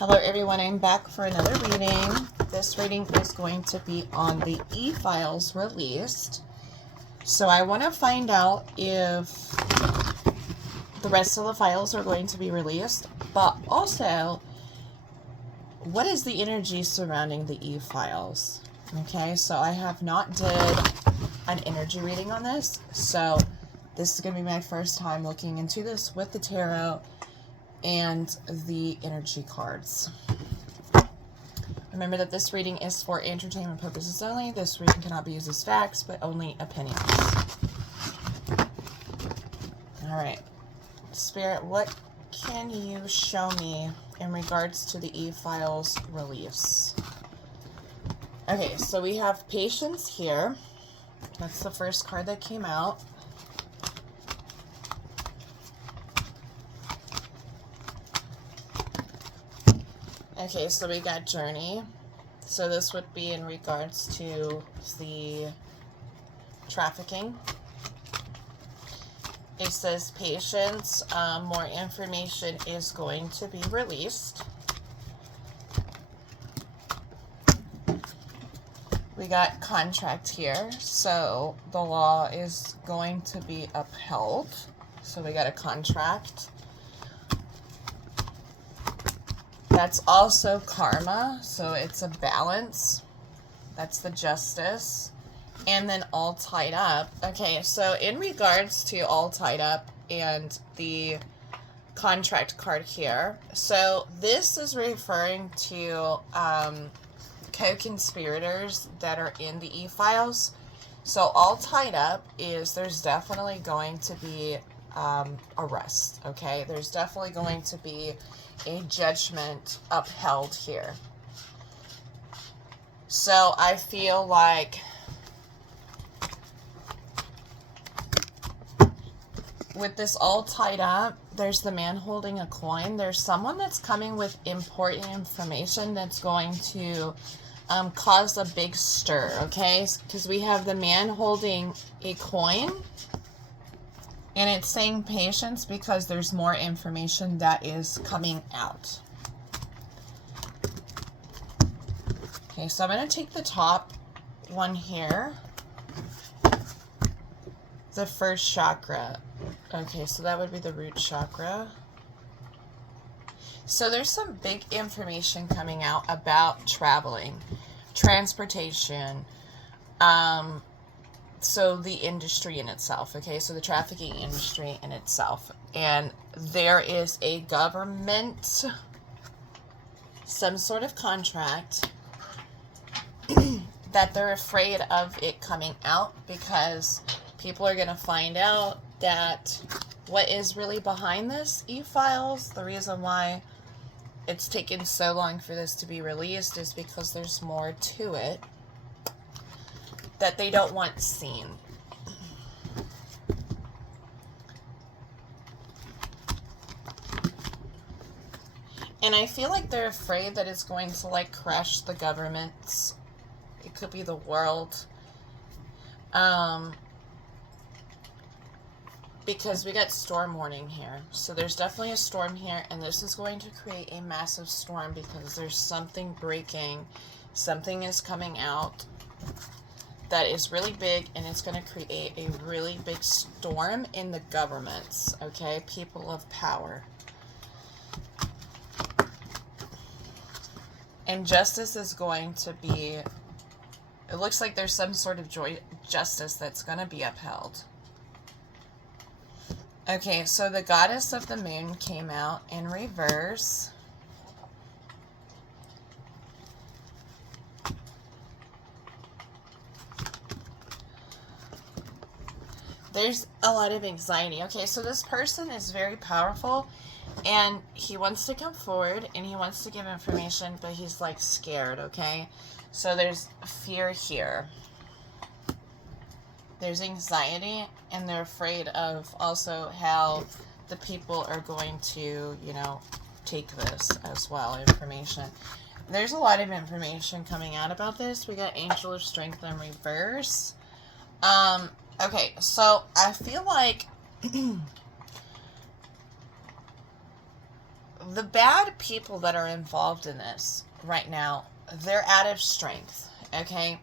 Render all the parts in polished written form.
Hello everyone, I'm back for another reading. This reading is going to be on the e-files released. So I want to find out if the rest of the files are going to be released, but also what is the energy surrounding the e-files? Okay, so I have not did an energy reading on this, so this is going to be my first time looking into this with the tarot and the energy cards. Remember that this reading is for entertainment purposes only. This reading cannot be used as facts, but only opinions. Alright. Spirit, what can you show me in regards to the e-files release? Okay, so we have patience here. That's the first card that came out. Okay, so we got journey. So this would be in regards to the trafficking. It says patience, more information is going to be released. We got contract here, so the law is going to be upheld. So we got a contract. That's also karma, so it's a balance. That's the justice. And then all tied up. Okay, so in regards to all tied up and the contract card here, so this is referring to co-conspirators that are in the e-files. So all tied up is there's definitely going to be arrest, okay? There's definitely going to be a judgment upheld here. So I feel like with this all tied up, there's the man holding a coin. There's someone that's coming with important information that's going to cause a big stir, okay? Because we have the man holding a coin. And it's saying patience because there's more information that is coming out. Okay, so I'm going to take the top one here. The first chakra. Okay, so that would be the root chakra. So there's some big information coming out about traveling, transportation, so the industry in itself, okay, so the trafficking industry in itself, and there is a government, some sort of contract that they're afraid of it coming out because people are going to find out that what is really behind this e-files, the reason why it's taken so long for this to be released is because there's more to it that they don't want seen. And I feel like they're afraid that it's going to like crush the governments. It could be the world. Because we got storm warning here. So there's definitely a storm here, and this is going to create a massive storm because there's something breaking. Something is coming out that is really big, and it's going to create a really big storm in the governments, okay? People of power. And justice is going to be, it looks like there's some sort of justice that's going to be upheld. Okay, so the goddess of the moon came out in reverse. There's a lot of anxiety. Okay, so this person is very powerful, and he wants to come forward, and he wants to give information, but he's, like, scared, okay? So there's fear here. There's anxiety, and they're afraid of also how the people are going to, you know, take this as well, information. There's a lot of information coming out about this. We got Angel of Strength in reverse. Okay, so I feel like the bad people that are involved in this right now, they're out of strength, okay?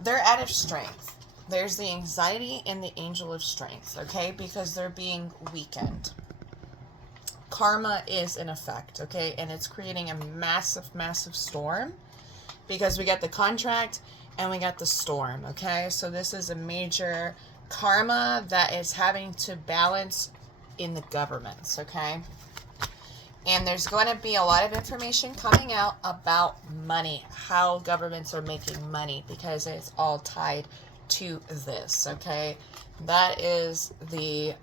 They're out of strength. There's the anxiety and the angel of strength, okay? Because they're being weakened. Karma is in effect, okay? And it's creating a massive, massive storm because we got the contract and we got the storm, okay? So this is a major karma that is having to balance in the governments, okay? And there's going to be a lot of information coming out about money, how governments are making money, because it's all tied to this, okay? That is the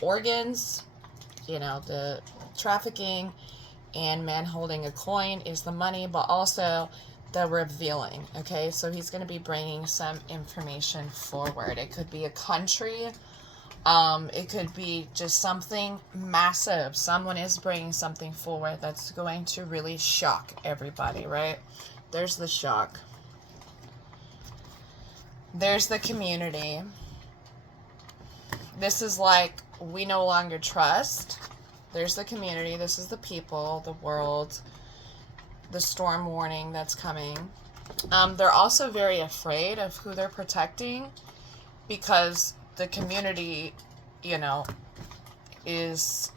organs, you know, the trafficking, and man holding a coin is the money, but also the revealing, okay? So he's going to be bringing some information forward. It could be a country. It could be just something massive. Someone is bringing something forward that's going to really shock everybody, right? There's the shock. There's the community. This is like, we no longer trust. There's the community. This is the people, the world, the storm warning that's coming. They're also very afraid of who they're protecting because the community, you know, is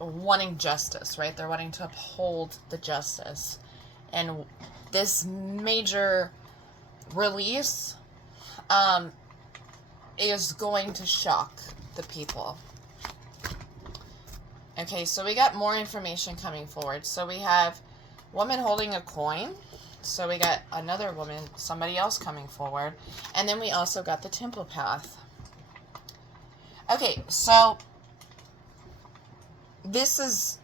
wanting justice, right? They're wanting to uphold the justice. And this major release is going to shock the people. Okay, so we got more information coming forward. So we have woman holding a coin. So we got another woman, somebody else coming forward. And then we also got the temple path. Okay, so this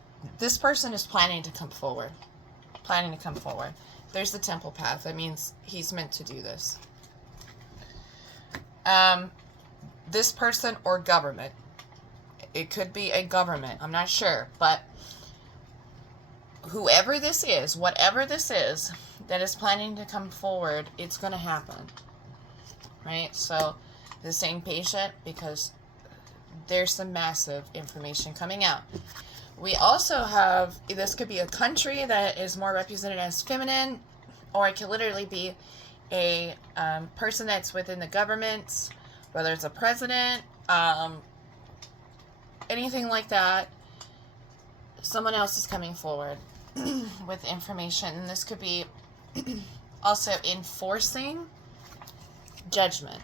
person is planning to come forward. There's the temple path. That means he's meant to do this. This person or government. It could be a government. I'm not sure. But whoever this is, whatever this is that is planning to come forward, it's going to happen. Right? So, the same patient, because there's some massive information coming out. We also have, this could be a country that is more represented as feminine, or it could literally be a person that's within the government, whether it's a president, anything like that. Someone else is coming forward with information, and this could be also enforcing judgment.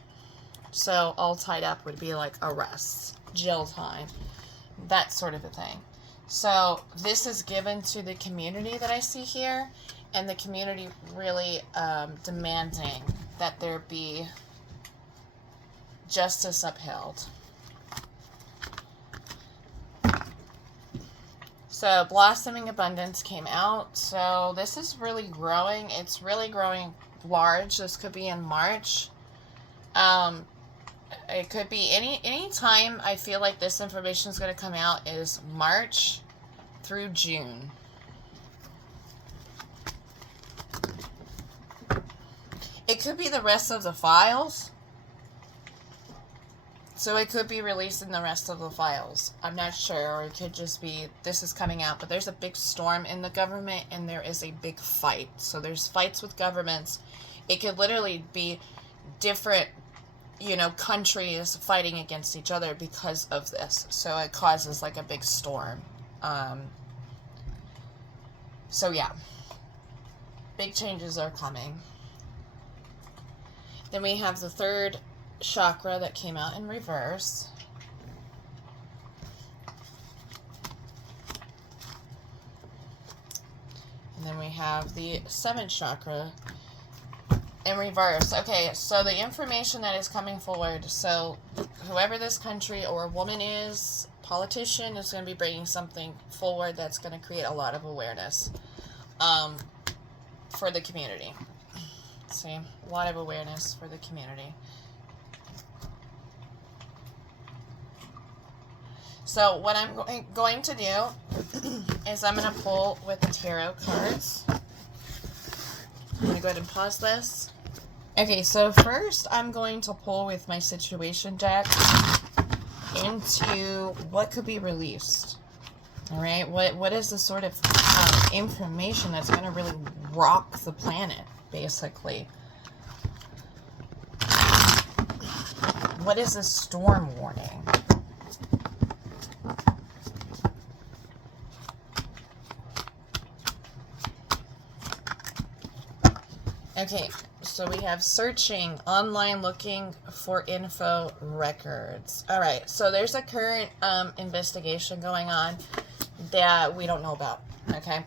So all tied up would be like arrests, jail time, that sort of a thing. So this is given to the community that I see here, and the community really demanding that there be justice upheld. So blossoming abundance came out. So this is really growing. It's really growing large. This could be in March. It could be any time I feel like this information is going to come out is March through June. It could be the rest of the files. So it could be releasing the rest of the files. I'm not sure. Or it could just be this is coming out. But there's a big storm in the government and there is a big fight. So there's fights with governments. It could literally be different, you know, countries fighting against each other because of this. So it causes like a big storm. So yeah. Big changes are coming. Then we have the third chakra that came out in reverse. And then we have the seventh chakra in reverse. Okay, so the information that is coming forward, so whoever this country or woman is, politician, is going to be bringing something forward that's going to create a lot of awareness for the community. See, a lot of awareness for the community. So what I'm going to do is I'm going to pull with the tarot cards. I'm going to go ahead and pause this. Okay, so first I'm going to pull with my situation deck into what could be released. All right, what is the sort of information that's going to really rock the planet, basically? What is this storm warning? Okay, so we have searching, online looking for info records. All right, so there's a current investigation going on that we don't know about, okay?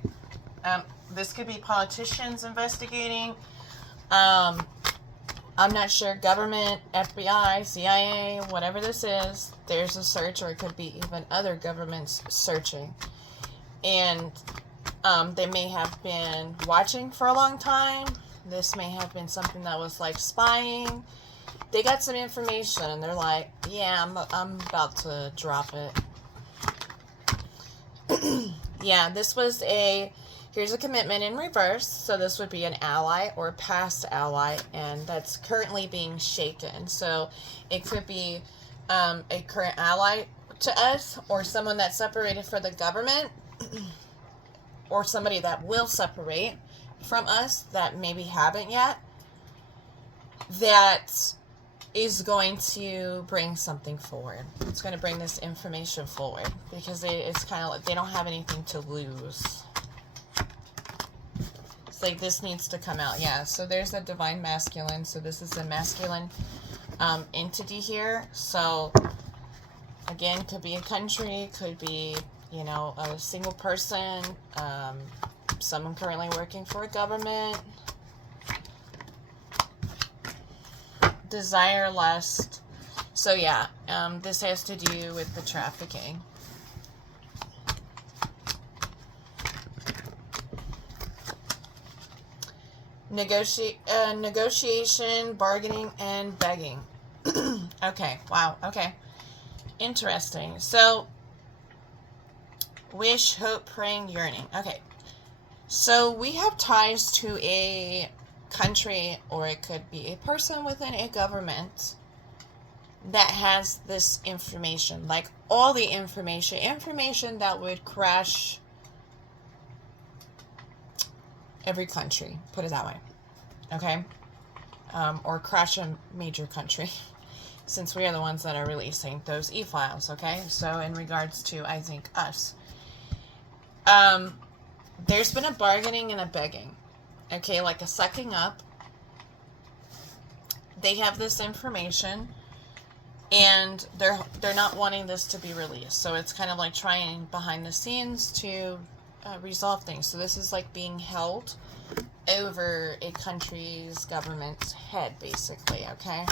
This could be politicians investigating. I'm not sure, government, FBI, CIA, whatever this is, there's a search, or it could be even other governments searching. And they may have been watching for a long time. This may have been something that was like spying. They got some information and they're like, yeah, I'm about to drop it. Yeah, this was here's a commitment in reverse. So this would be an ally or past ally, and that's currently being shaken. So it could be a current ally to us, or someone that separated for the government, or somebody that will separate from us that maybe haven't yet, that is going to bring something forward. It's going to bring this information forward because it's kind of like they don't have anything to lose. It's like this needs to come out. Yeah, so there's a divine masculine. So this is a masculine entity here. So again, could be a country, could be, you know, a single person, someone currently working for a government. Desire, lust. So yeah, this has to do with the trafficking. Negotiation, bargaining, and begging. Okay, wow, okay. Interesting. So, wish, hope, praying, yearning. Okay. So, we have ties to a country, or it could be a person within a government that has this information, like all the information that would crash every country, put it that way, okay? Or crash a major country, since we are the ones that are releasing those e-files, okay? So in regards to, I think, us, there's been a bargaining and a begging. Okay, like a sucking up. They have this information, and they're not wanting this to be released. So it's kind of like trying behind the scenes to resolve things. So this is like being held over a country's government's head, basically. Okay.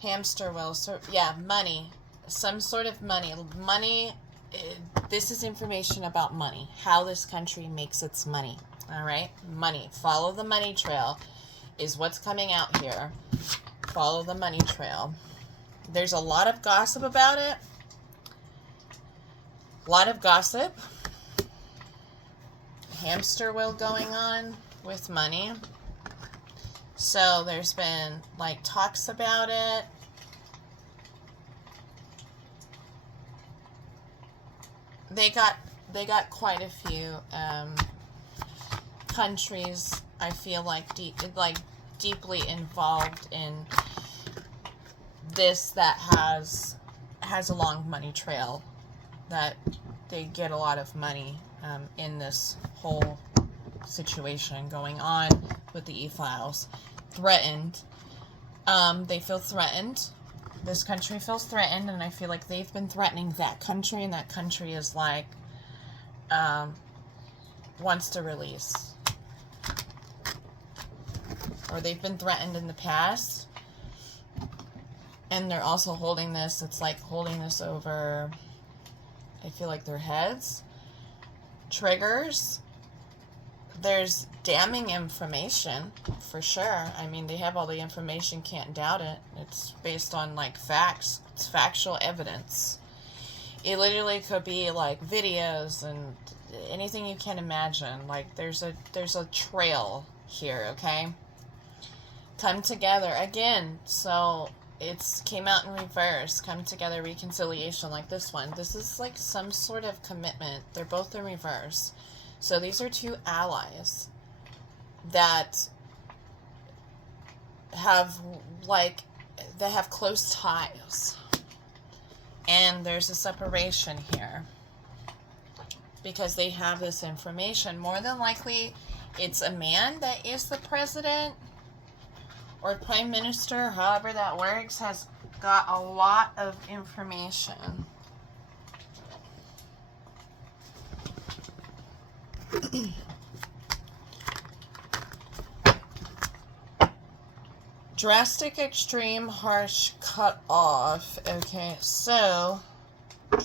Hamster wheel. So yeah, money, some sort of money. Money. This is information about money, how this country makes its money. All right, money. Follow the money trail is what's coming out here. Follow the money trail. There's a lot of gossip about it. A lot of gossip. Hamster wheel going on with money. So there's been like talks about it. They got quite a few countries, I feel like, deeply involved in this, that has a long money trail, that they get a lot of money in this whole situation going on with the e-files. Threatened. They feel threatened. This country feels threatened, and I feel like they've been threatening that country, and that country is like, wants to release. Or they've been threatened in the past, and they're also holding this, it's like holding this over, I feel like, their heads. Triggers. There's damning information, for sure. I mean, they have all the information, can't doubt it. It's based on, like, facts. It's factual evidence. It literally could be, like, videos and anything you can imagine. Like, there's a trail here, okay? Come together. Again, so it's came out in reverse. Come together, reconciliation, like this one. This is like some sort of commitment. They're both in reverse. So these are two allies that have close ties. And there's a separation here because they have this information. More than likely, it's a man that is the president or prime minister, however that works, has got a lot of information. Drastic, extreme, harsh, cut off. Okay, so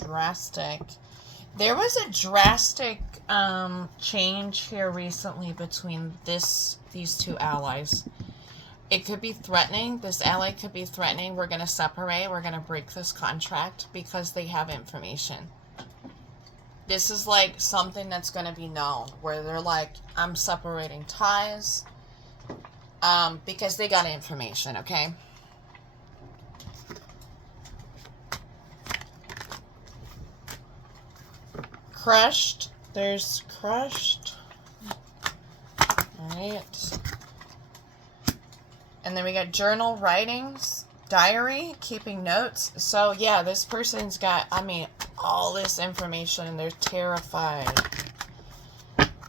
drastic. There was a drastic change here recently between these two allies. It could be threatening. This ally could be threatening. We're going to separate. We're going to break this contract because they have information. This is like something that's going to be known, where they're like, I'm separating ties. Because they got information, okay? Crushed. There's crushed. Alright. And then we got journal, writings, diary, keeping notes. So, yeah, this person's got, I mean, all this information, and they're terrified.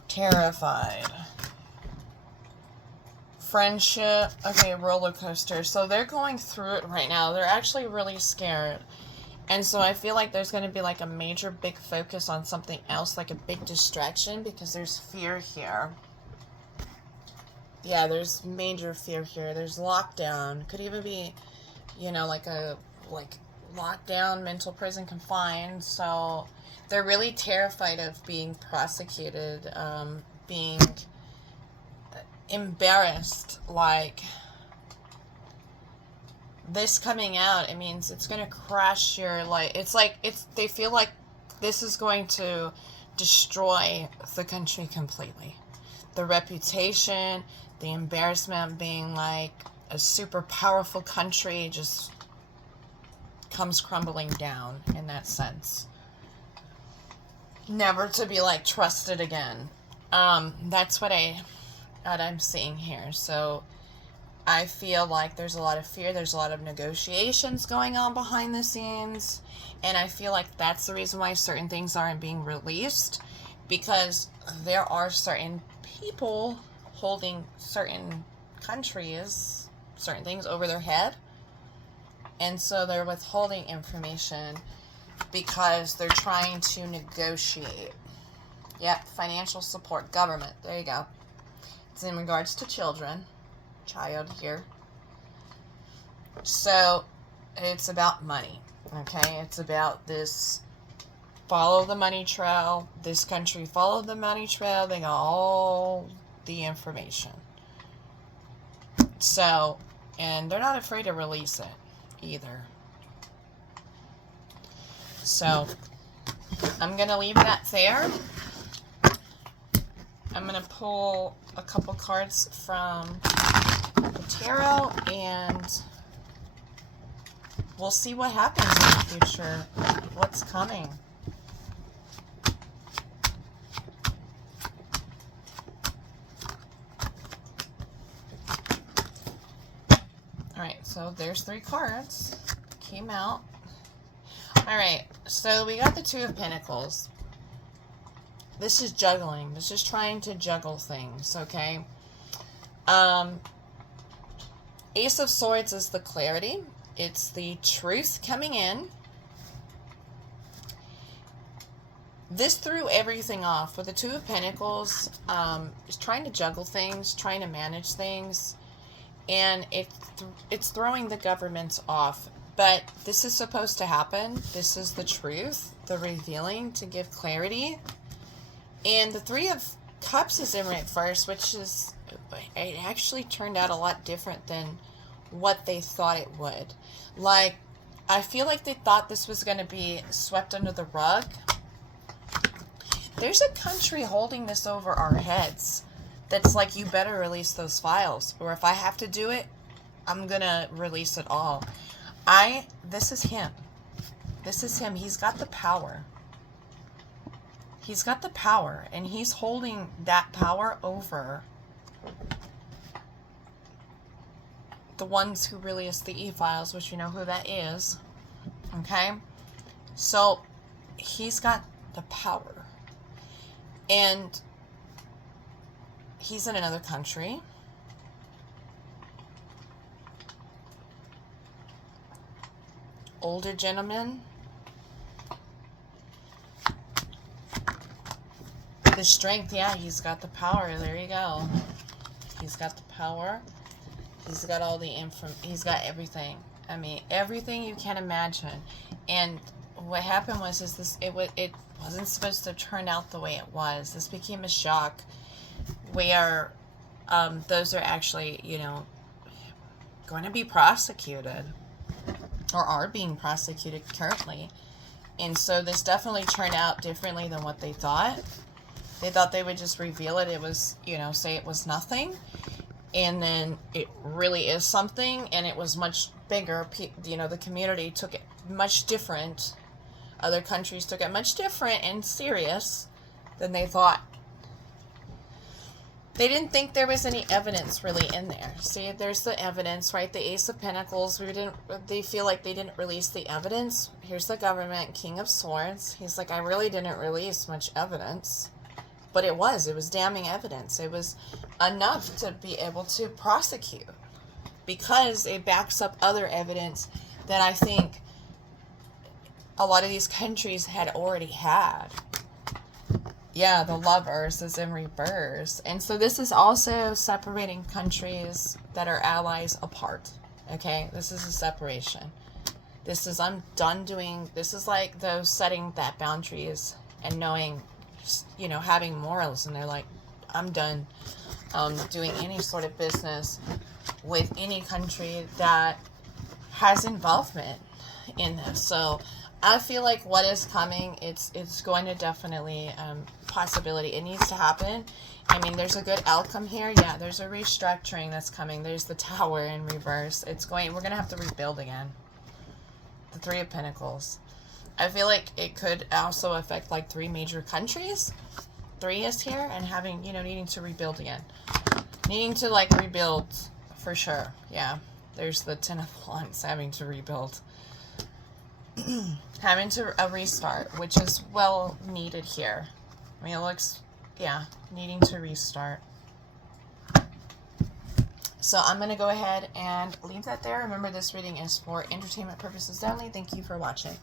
Terrified. Friendship. Okay, roller coaster. So they're going through it right now. They're actually really scared. And so I feel like there's going to be like a major big focus on something else, like a big distraction, because there's fear here. Yeah, there's major fear here. There's lockdown. Could even be, you know, like a lockdown, mental prison, confined. So they're really terrified of being prosecuted, being embarrassed. Like, this coming out, it means it's going to crash your life. They feel like this is going to destroy the country completely. The reputation, the embarrassment of being like a super powerful country just comes crumbling down in that sense. Never to be like trusted again. That's what I'm seeing here. So I feel like there's a lot of fear. There's a lot of negotiations going on behind the scenes. And I feel like that's the reason why certain things aren't being released. Because there are certain people holding certain countries, certain things over their head. And so they're withholding information because they're trying to negotiate. Yep, financial support, government. There you go. It's in regards to children. Child here. So it's about money. Okay, it's about this. Follow the money trail. This country followed the money trail. They got all the information. So, and they're not afraid to release it either. So I'm gonna leave that there. I'm gonna pull a couple cards from the tarot, and we'll see what happens in the future. What's coming. Alright, so there's 3 cards. Came out. Alright, so we got the 2 of Pentacles. This is juggling. This is trying to juggle things, okay? Ace of Swords is the clarity. It's the truth coming in. This threw everything off. With the 2 of Pentacles, is trying to juggle things, trying to manage things, and it's throwing the governments off. But this is supposed to happen. This is the truth, the revealing, to give clarity. And the 3 of Cups is in reverse, which is, it actually turned out a lot different than what they thought it would. Like, I feel like they thought this was going to be swept under the rug. There's a country holding this over our heads that's like, you better release those files. Or if I have to do it, I'm going to release it all. This is him. This is him. He's got the power. He's got the power, and he's holding that power over the ones who really is the e-files, which you know who that is. Okay? So, he's got the power. And he's in another country. Older gentleman. The strength, yeah, he's got the power. There you go. He's got the power. He's got all the he's got everything. I mean, everything you can imagine. And what happened was it wasn't supposed to turn out the way it was. This became a shock where those are actually, you know, going to be prosecuted or are being prosecuted currently. And so this definitely turned out differently than what they thought. They thought they would just reveal it. It was, you know, say it was nothing. And then it really is something. And it was much bigger. You know, the community took it much different. Other countries took it much different and serious than they thought. They didn't think there was any evidence really in there. See, there's the evidence, right? The Ace of Pentacles. They feel like they didn't release the evidence. Here's the government, King of Swords. He's like, I really didn't release much evidence. But it was damning evidence. It was enough to be able to prosecute because it backs up other evidence that I think a lot of these countries had already had. Yeah, the Lovers is in reverse. And so this is also separating countries that are allies apart. Okay? This is a separation. This is, I'm done doing, this is like those setting that boundaries and knowing, you know, having morals, and they're like, I'm done doing any sort of business with any country that has involvement in this. So I feel like what is coming, it's going to definitely possibility. It needs to happen. I mean, there's a good outcome here. Yeah, there's a restructuring that's coming. There's the Tower in reverse. We're going to have to rebuild again. The Three of Pentacles. I feel like it could also affect like 3 major countries. 3 is here, and having, you know, needing to rebuild again. Needing to like rebuild for sure. Yeah. There's the 10 of Wands, having to rebuild. Having to restart, which is well needed here. I mean, it looks, yeah, needing to restart. So I'm going to go ahead and leave that there. Remember, this reading is for entertainment purposes only. Thank you for watching.